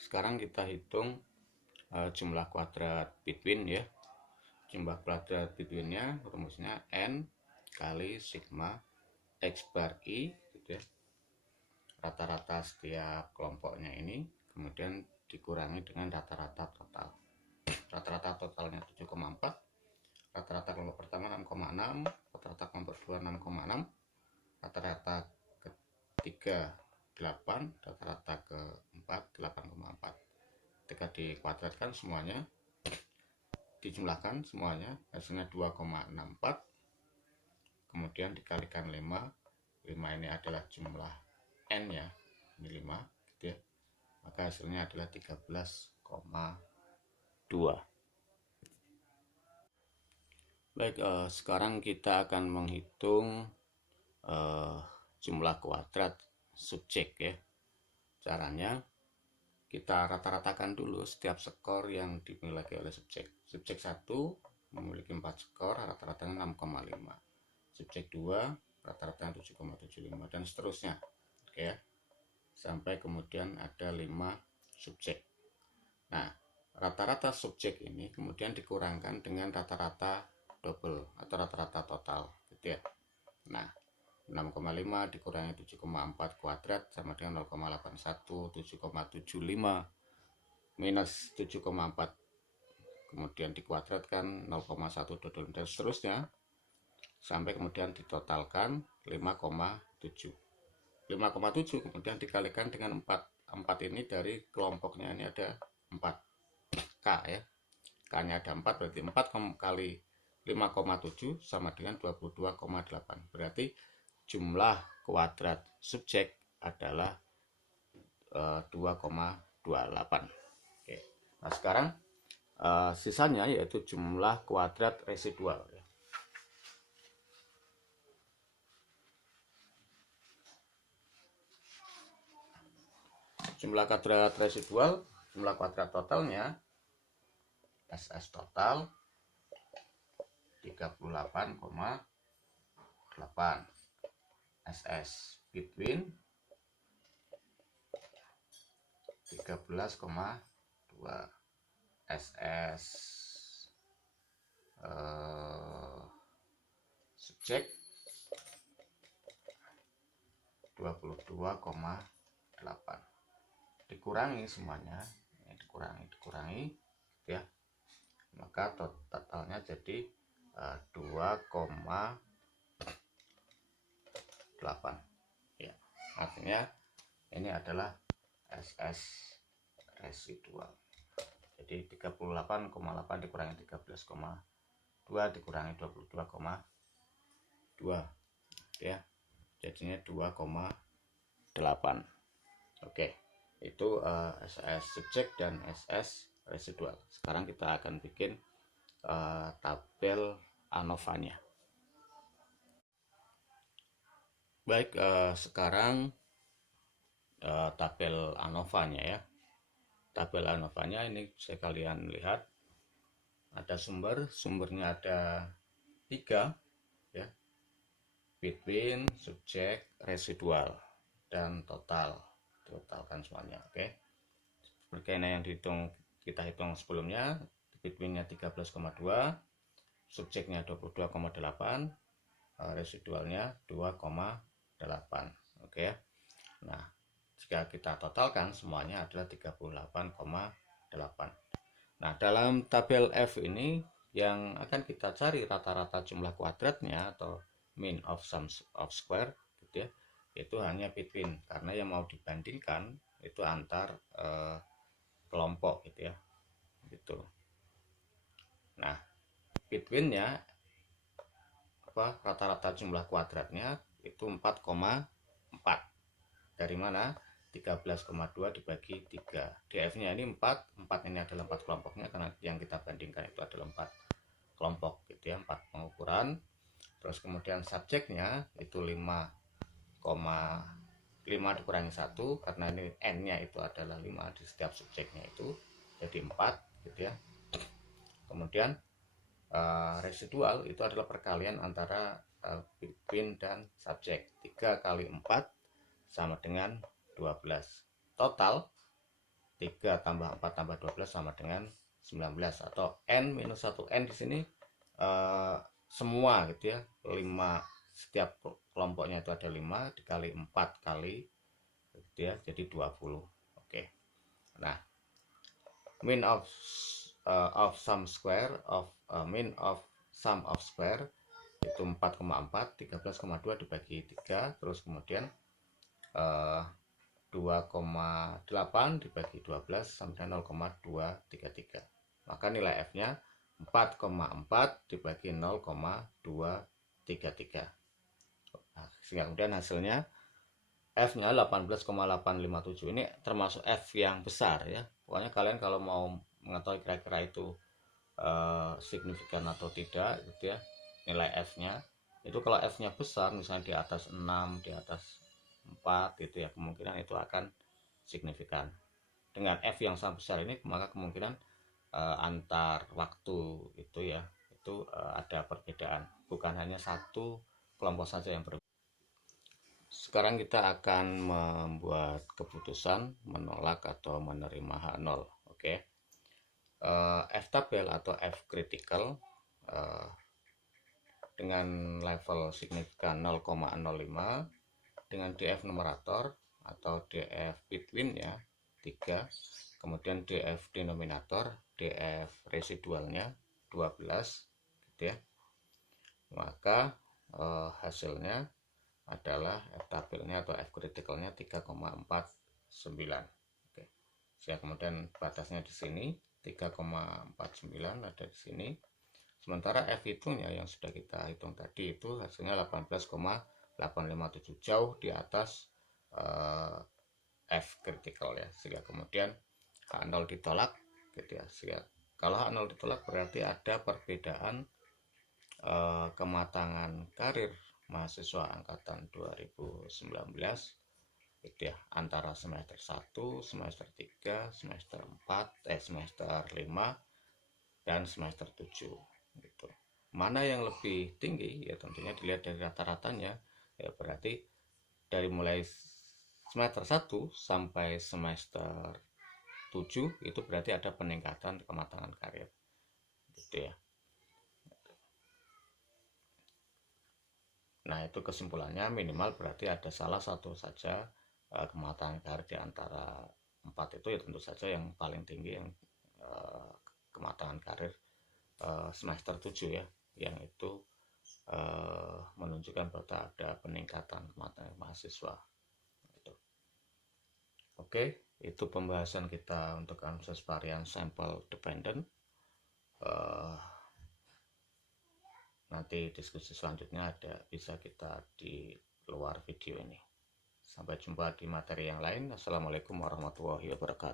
Sekarang kita hitung jumlah kuadrat between ya. Jumlah kuadrat betweennya rumusnya N kali sigma X bar I gitu ya. Rata-rata setiap kelompoknya ini kemudian dikurangi dengan rata-rata total. Rata-rata totalnya 7,4, rata-rata kelompok pertama 6,6, rata-rata kelompok kedua 6,6, rata-rata ketiga 8, rata-rata keempat 8,4. Ketika dikuadratkan semuanya, dijumlahkan semuanya, hasilnya 2,64, kemudian dikalikan 5. 5 ini adalah jumlah N ya, ini 5 gitu ya, maka hasilnya adalah 13,2. Baik, sekarang kita akan menghitung jumlah kuadrat subjek ya. Caranya kita rata-ratakan dulu setiap skor yang dimiliki oleh subjek. Subjek 1 memiliki 4 skor, rata-ratanya 6,5. Subjek 2 rata-ratanya 7,75 dan seterusnya. Oke ya. Sampai kemudian ada 5 subjek. Nah, rata-rata subjek ini kemudian dikurangkan dengan rata-rata double atau rata-rata total gitu ya. Nah, 6,5 dikurangi 7,4 kuadrat sama dengan 0,81, 7,75 minus 7,4 kemudian dikuadratkan 0,1 dan seterusnya sampai kemudian ditotalkan 5,7. 5,7 kemudian dikalikan dengan 4. 4 ini dari kelompoknya ini ada 4 K ya. K nya ada 4, berarti 4 kali 5,7 sama dengan 22,8. Berarti jumlah kuadrat subjek adalah 2,28. Oke. Nah, sekarang sisanya yaitu jumlah kuadrat residual ya. Jumlah kuadrat residual, jumlah kuadrat totalnya SS total 38,8, SS between 13,2, SS subjek 22,8. Dikurangi semuanya, dikurangi ya, maka totalnya jadi 2,8 ya. Artinya ini adalah SS residual. Jadi 38,8 dikurangi 13,2 dikurangi 22,2 ya, jadinya 2,8. Oke, itu SS subjek dan SS residual. Sekarang kita akan bikin tabel ANOVA-nya. Baik, sekarang tabel ANOVA-nya ya. Tabel ANOVA-nya ini bisa kalian lihat, ada sumbernya ada 3 ya, between, subjek, residual, dan totalkan semuanya. Oke, sebagaimana yang kita hitung sebelumnya, between-nya 13,2, subjeknya 22,8, residualnya 2,8. Oke. Nah, jika kita totalkan semuanya adalah 38,8. Nah, dalam tabel F ini yang akan kita cari rata-rata jumlah kuadratnya atau mean of sum of square gitu ya, itu hanya between, karena yang mau dibandingkan itu antar kelompok gitu ya, gitu. Nah, between-nya rata-rata jumlah kuadratnya itu 4,4. Dari mana? 13,2 dibagi 3. DF-nya ini 4. 4 ini adalah 4 kelompoknya, karena yang kita bandingkan itu adalah 4 kelompok gitu ya, 4 pengukuran. Terus kemudian subjeknya itu 5,5 dikurangi 1, karena ini N-nya itu adalah 5 di setiap subjeknya itu, jadi 4 gitu ya. Kemudian residual itu adalah perkalian antara between dan subjek. 3 kali 4 sama dengan 12. Total 3 tambah 4 tambah 12 sama dengan 19, atau n minus 1n di sini semua gitu ya, 5, setiap kelompoknya itu ada 5 dikali 4 kali gitu ya, jadi 20. Oke. Nah, mean of sum square of mean of sum of square itu 4,4, 13,2 dibagi 3, terus kemudian 2,8 dibagi 12 sama dengan 0,233. Maka nilai F-nya 4,4 dibagi 0,233. Nah, sehingga kemudian hasilnya F-nya 18,857. Ini termasuk F yang besar ya. Pokoknya kalian kalau mau mengetahui kira-kira itu signifikan atau tidak gitu ya, nilai F-nya itu kalau F-nya besar, misalnya di atas 6, di atas 4 gitu ya, kemungkinan itu akan signifikan. Dengan F yang sangat besar ini, maka kemungkinan antar waktu itu ya, itu ada perbedaan, bukan hanya satu kelompok saja yang berbeda. Sekarang kita akan membuat keputusan menolak atau menerima H0. Oke. F tabel atau F critical dengan level signifikan 0,05, dengan DF numerator atau DF between ya 3, kemudian DF denominator, DF residualnya 12 gitu ya. Maka hasilnya adalah F tabelnya atau F criticalnya 3,49. Oke. Saya kemudian batasnya di sini 3,49 ada di sini. Sementara F hitungnya yang sudah kita hitung tadi itu hasilnya 18,857, jauh di atas F critical ya, sehingga kemudian H0 ditolak gitu ya. Sehingga kalau H0 ditolak berarti ada perbedaan kematangan karir mahasiswa angkatan 2019 gitu ya, antara semester 1, semester 3, semester 4, semester 5 dan semester 7 gitu. Mana yang lebih tinggi ya tentunya dilihat dari rata-ratanya ya, berarti dari mulai semester 1 sampai semester 7 itu berarti ada peningkatan kematangan karir gitu ya. Nah, itu kesimpulannya minimal berarti ada salah satu saja kematangan karir di antara 4 itu ya, tentu saja yang paling tinggi yang kematangan karir semester 7 ya, yang itu menunjukkan bahwa ada peningkatan kematangan mahasiswa gitu. Oke, itu pembahasan kita untuk analisis varian sample dependent. Nanti diskusi selanjutnya bisa kita di luar video ini. Sampai jumpa di materi yang lain. Assalamualaikum warahmatullahi wabarakatuh.